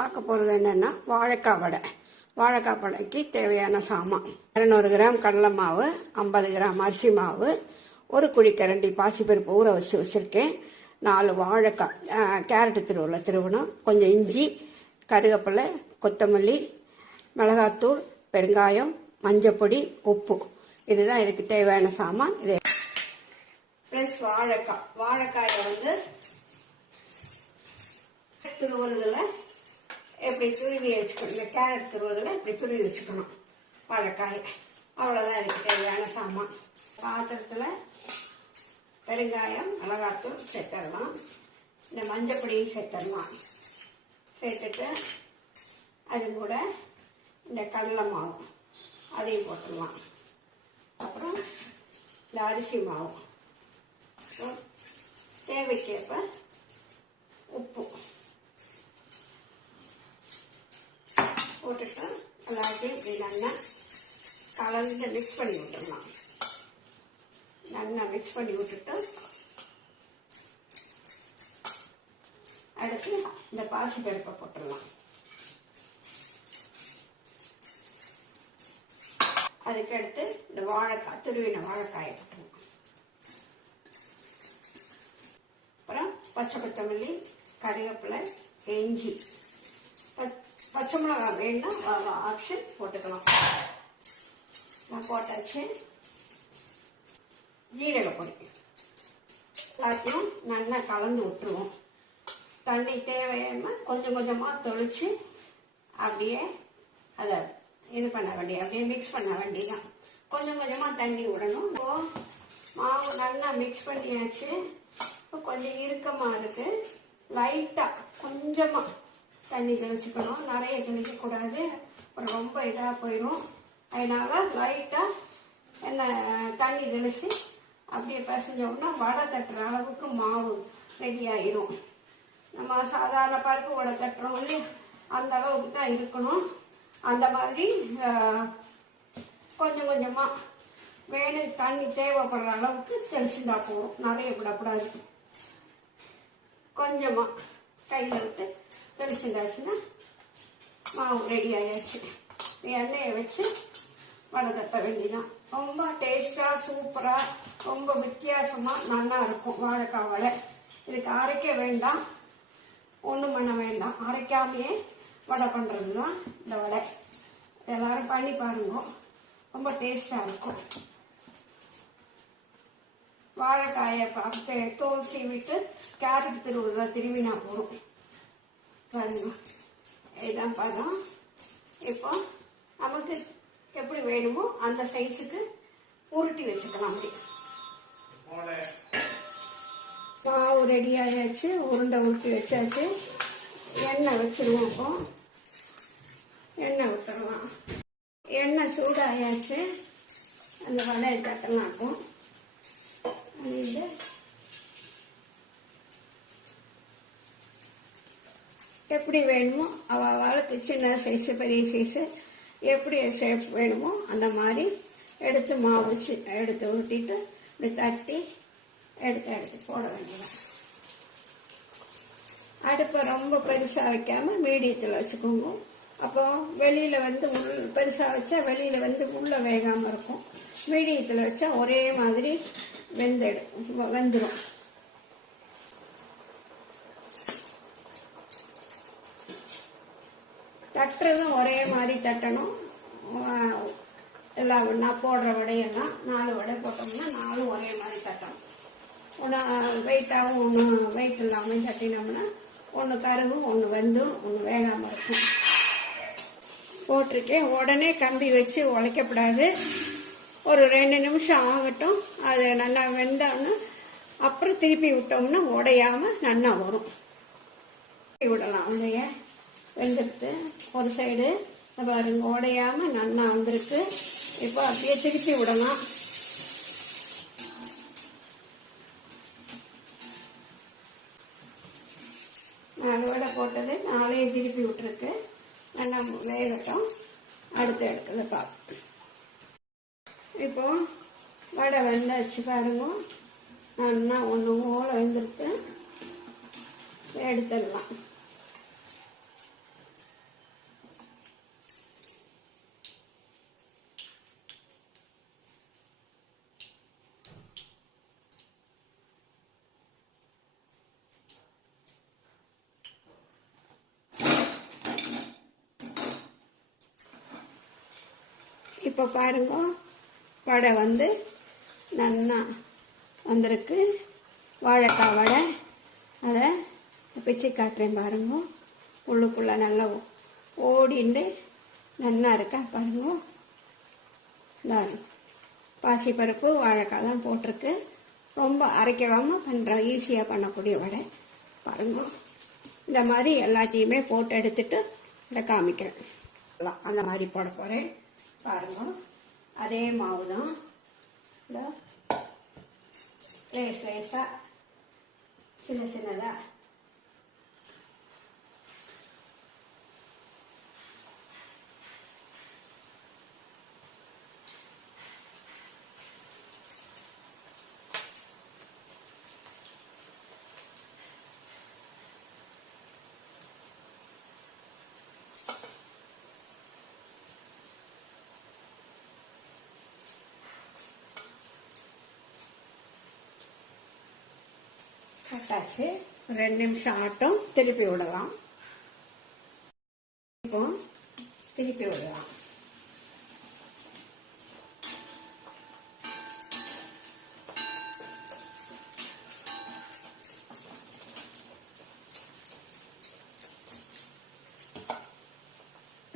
பார்க்க போகிறது என்னென்னா வாழைக்காய் வடை. வாழைக்காய் வடைக்கு தேவையான சாமான் 200 கிராம் கடலை மாவு, 50 கிராம் அரிசி மாவு, ஒரு குழிக்கரண்டி பாசிப்பருப்பு ஊற வச்சுருக்கேன், 4 வாழைக்காய், கேரட்டு திருவணும், கொஞ்சம் இஞ்சி, கருவேப்பிலை, கொத்தமல்லி, மிளகாத்தூள், பெருங்காயம், மஞ்சப்பொடி, உப்பு. இதுதான் இதுக்கு தேவையான சாமான். இது ப்ளஸ் வாழைக்காயை வந்து துருவுறதுல எப்படி துருவி வச்சுக்கணும், இந்த கேரட் துருவுறதுல இப்படி துருவி வச்சுக்கணும் வாழைக்காயை. அவ்வளோதான் இதுக்கு தேவையான சாமான். பாத்திரத்தில் பெருங்காயம், மிளகாத்தூள் சேர்த்துடலாம், இந்த மஞ்சப்பொடியும் சேர்த்துடலாம். சேர்த்துட்டு அது கூட இந்த கடலை மாவு அதையும் போட்டுடலாம். அப்புறம் இந்த அரிசி மாவு, தேவைக்கேற்ப உப்பு போட்டுட்டு எல்லாத்தையும் இப்படி நல்லா கலந்து மிக்ஸ் பண்ணி விட்டுடலாம். நல்லா மிக்ஸ் பண்ணி விட்டுட்டு அடுத்து இந்த பாசிப்பருப்பை போட்டுடலாம். அதுக்கடுத்து இந்த வாழைக்காய், துருவின வாழைக்காயை போட்டுடலாம். அப்புறம் பச்சை கொத்தமல்லி, கருவேப்பிலை, இஞ்சி, பச்சை மிளகா வேணும்னா ஆப்ஷன் போட்டுக்கலாம். நான் போட்டாச்சு. ஜீரகப்பொடி எல்லாத்தையும் நல்லா கலந்து விட்டுருவோம். தண்ணி தேவையான கொஞ்சம் கொஞ்சமாக தொளிச்சு அப்படியே அதை இது பண்ண வேண்டிய, அப்படியே மிக்ஸ் பண்ண வேண்டியதான். கொஞ்சம் கொஞ்சமாக தண்ணி விடணும். மாவு நல்லா மிக்ஸ் பண்ணியாச்சு. இப்போ கொஞ்சம் இறுக்கமாக இருக்குது. லைட்டாக கொஞ்சமாக தண்ணி தெளிச்சுக்கணும், நிறைய தெளிக்கக்கூடாது, அப்புறம் ரொம்ப இதாக போயிடும். அதனால் லைட்டாக தண்ணி தெளித்து அப்படியே பசஞ்சோம்னா வடை தட்டுற அளவுக்கு மாவு ரெடி ஆயிரும். நம்ம சாதாரண பருப்பு வடை தட்டுறோம் இல்லையா, அந்த அளவுக்கு தான் இருக்கணும். அந்த மாதிரி கொஞ்சம் கொஞ்சமாக வேணும், தண்ணி தேவைப்படுற அளவுக்கு தெளிச்சுட்டா போகும், நிறைய விடக்கூடாது. கொஞ்சமாக கையில் விட்டு தெளிச்சுட்டாச்சுன்னா மாவு ரெடி ஆயாச்சு. எண்ணெயை வச்சு வடை தட்ட வேண்டிதான். ரொம்ப டேஸ்டாக, சூப்பராக, ரொம்ப வித்தியாசமாக நல்லா இருக்கும் வாழைக்காய் வடை. இதுக்கு அரைக்க வேண்டாம், ஒன்றும் பண்ண வேண்டாம். அரைக்காமையே வடை பண்ணுறது தான் இந்த வடை. எல்லோரும் பண்ணி பாருங்க, ரொம்ப டேஸ்டாக இருக்கும். வாழைக்காயை பார்த்து தோல் சீவிட்டு கேரட் திருவினா போகும் பாருங்க. இதுதான் பதம். இப்போ நமக்கு எப்படி வேணுமோ அந்த சைஸுக்கு உருட்டி வச்சுக்கலாம். அப்படி மாவு ரெடி ஆயாச்சு, உருண்டை உருட்டி வச்சாச்சு. எண்ணெய் வச்சுருவோம். இப்போ எண்ணெய் விட்டுடலாம். எண்ணெய் சூடாயாச்சு, அந்த வடையை தட்டலாக்கும். இது எப்படி வேணுமோ அவளுக்கு சின்ன சைஸு, பெரிய சைஸு, எப்படி ஷேப் வேணுமோ அந்த மாதிரி எடுத்து மாவு எடுத்து ஊட்டிட்டு இப்படி தட்டி எடுத்து போட வேண்டியதான். அடுப்பை ரொம்ப பெருசாக வைக்காமல் மீடியத்தில் வச்சுக்கோங்க. அப்போ வெளியில் வந்து பெருசாக வச்சா வெளியில் வந்து உள்ளே வேகாமல் இருக்கும். மீடியத்தில் வச்சா ஒரே மாதிரி வெந்துடும். தட்டுறதும் ஒரே மாதிரி தட்டணும். எல்லாம் ஒன்றா போடுற வடையெல்லாம் 4 வடை போட்டோம்னா 4 ஒரே மாதிரி தட்டணும். ஒன்று வெயிட்டாகவும் ஒன்று வெயிட் இல்லாமல் தட்டினோம்னா ஒன்று கருவும், ஒன்று வெந்தும், ஒன்று வேகாமல் இருக்கும். போட்டிருக்கேன். உடனே கம்பி வச்சு உழைக்கப்படாது. ஒரு 2 நிமிஷம் ஆகட்டும். அது நல்லா வெந்தோன்னு அப்புறம் திருப்பி விட்டோம்னா உடையாமல் நல்லா வரும். விடலாம். உடைய வெந்துடுத்து ஒரு சைடு பாருங்க, உடையாமல் நல்லா வந்திருக்கு. இப்போ அப்படியே திருப்பி விடலாம். நாலு வடை போட்டது 4 திருப்பி விட்டுருக்கு. நல்லா வேகட்டும். அடுத்த இடத்துல பார்ப்போம். இப்போ வடை வெந்தாச்சு பாருங்க. நல்லா ஒன்று போல் வெந்திருக்கு. எடுத்துடலாம். இப்போ பாருங்க, வடை வந்து நல்லா வந்திருக்கு. வாழைக்காய் வடை. அதை பிச்சு காட்டுறேன் பாருங்க. உள்ளுக்குள்ளே நல்லா ஓடிண்டு நல்லா இருக்கா பாருங்க. பாசிப்பருப்பு வாழைக்காய் தான் போட்டிருக்கு. ரொம்ப அரைக்காமல் பண்ணுற ஈஸியாக பண்ணக்கூடிய வடை பாருங்க. இந்த மாதிரி எல்லாத்தையுமே போட்டு எடுத்துட்டு இதை காமிக்கிறேன். அந்த மாதிரி போட போகிறேன் பாருங்க. அதே மாவு தான். இந்த லேசாக சின்னதாக கட்டாச்சு. 2 நிமிஷம் ஆட்டும். திருப்பி விடலாம். இப்போ திருப்பி விடலாம்.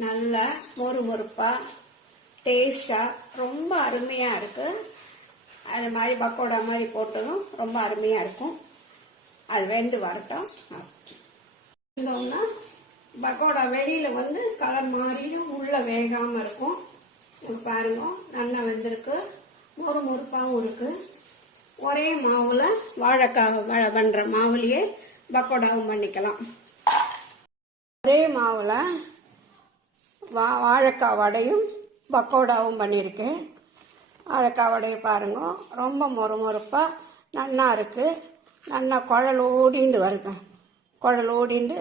நல்ல மொறுமொறுப்பா டேஸ்டா ரொம்ப அருமையா இருக்கு. அது மாதிரி பக்கோடா மாதிரி போட்டதும் ரொம்ப அருமையா இருக்கும். அது வெந்து வரட்டும். பக்கோடா வெளியில் வந்து கலர் மாறிடும், உள்ளே வேகாமல் இருக்கும். பாருங்க, நல்லா வெந்திருக்கு. மொறுமொறுப்பாகவும் இருக்குது. ஒரே மாவில் வாழைக்காய் பண்ணுற மாவுலேயே பக்கோடாவும் பண்ணிக்கலாம். ஒரே மாவில் வாழைக்காய் வடையும் பக்கோடாவும் பண்ணியிருக்கேன். வாழைக்காய் வடையை பாருங்க, ரொம்ப மொறுமொறுப்பாக நல்லா இருக்குது. நல்லா குழல் ஓடிண்டு வருங்க. குழல் ஓடிண்டு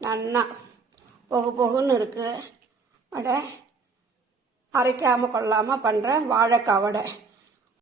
நல்லா பொகுன்னு இருக்குது. வடை அரைக்காமல் கொள்ளாமல் பண்ணுற வாழைக்காய் வடை.